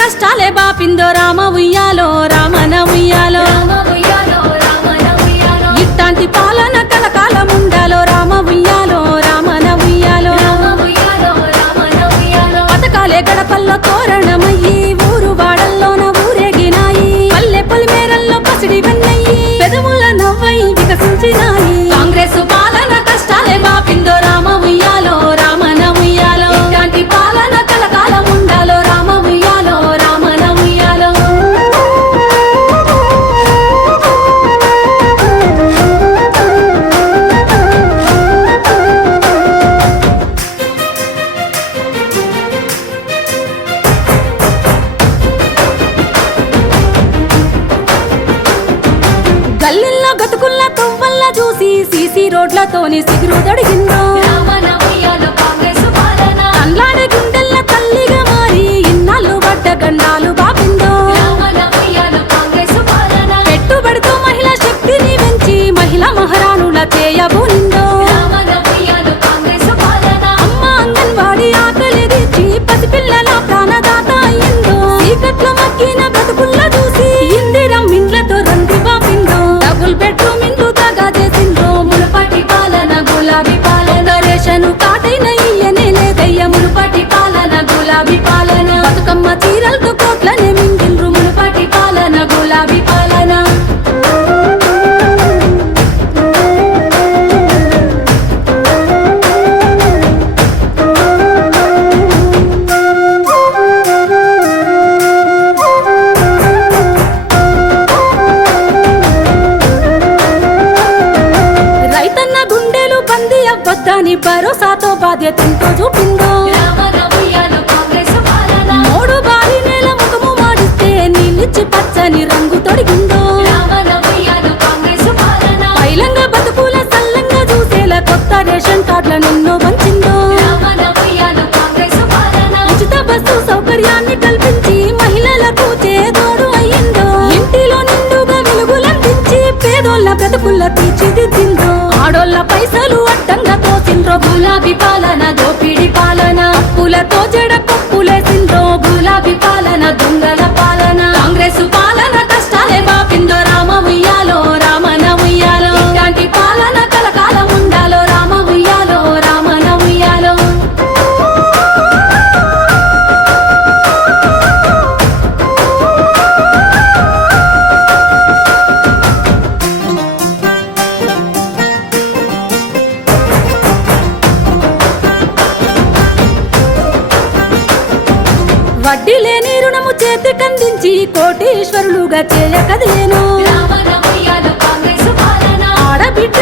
కష్టాలే బాపిందో రామ ఉయ్యాలో రామన ఉయ్యాలో ఇట్లాంటి పాలన కలకాలం ఉండాలో రామ ఉయ్యాలో రామన ఉయ్యాలో పథకాలే గడపల్లో తోరణమయ్యి ఊరు వాడల్లోన ఊరేగినాయి పల్లె పొలిమేరల్లో పసిడి వెన్నయ్యి పెదవుల నవ్వై వికసించినాయి కాంగ్రెస్ పాలన కష్టాలే బాపిందో రామ ఉయ్యాలో రామన ఉయ్యాలో ఇట్లాంటి పాలన కలకాలం ఉండాలో రామ ఉయ్యాలో రామన ఉయ్యాలో గల్లిల్లో గతుకుల్లా తొవ్వల్ల చూసి సీసీ రోడ్లతోని సిగురు తొడిగిందో కండ్లాడే గుండెల్ల తల్లిగా మారి ఇన్నాళ్ళు పడ్డ గండాలు బాపిందో పెట్టుబడితో మహిళా శక్తిని పెంచి మహిళా మహారాణుల చేయబూనిందో అమ్మ అంగన్వాడి ఆకలి తీర్చి పసిపిల్లల ప్రాణదాత అయ్యిందో చీకట్లో మక్కిన బ్రతుకుల్ల చూసి ఇందిరం ఇండ్లతో రంది బాపిందో డబుల్ బెడ్రూమ్ ఇండ్లు దాగా చేసిందో మునుపటి పాలన గులాబీ పాలన రేషను కాటైన ఇయ్యనే లేదయ్య మునుపటి పాలన గులాబీ పాలన బతుకమ్మ చీరలతో కోట్లనే మింగిల్రు మునుపటి పాలన గులాబీ పాలన రైతన్న గుండెలు బందీ అవ్వద్దని భరోసాతో బాధ్యతతో చూపిందో మూడు బారి నేల ముఖము మాడిస్తే నీళ్ళిచ్చి పచ్చని రంగు తొడిగిందో పైలంగా బతుకుల సల్లంగా చూసేలా కొత్త రేషన్ కార్డులను ఎన్నో పంచిందో ఉచిత బస్సు సౌకర్యాన్ని కల్పించి మహిళలకు చేదోడు అయ్యిందో ఇంటిలో నిండుగా వెలుగులందించి పేదోళ్ళ బ్రతుకుల్ల తీర్చిదిద్దిందో ఆడోళ్ళ పైసలు అడ్డంగా తోసిండ్రో గులాబీ పాలన దోపిడి పాలన అప్పులతో జడ పప్పులేసిండ్రో గులాబీ పాలన దొంగల పాలన కాంగ్రెస్ పాలన కష్టాలే బాపిందో రామ ఉయ్యాలో రామన ఉయ్యాలో ఇట్లాంటి పాలన కలకాలం ఉండాలో రామ ఉయ్యాలో రామన ఉయ్యాలో వడ్డీ లేని రుణము చేతికందించి కోటీశ్వరులుగా చేయకదేను ఆడబిడ్డ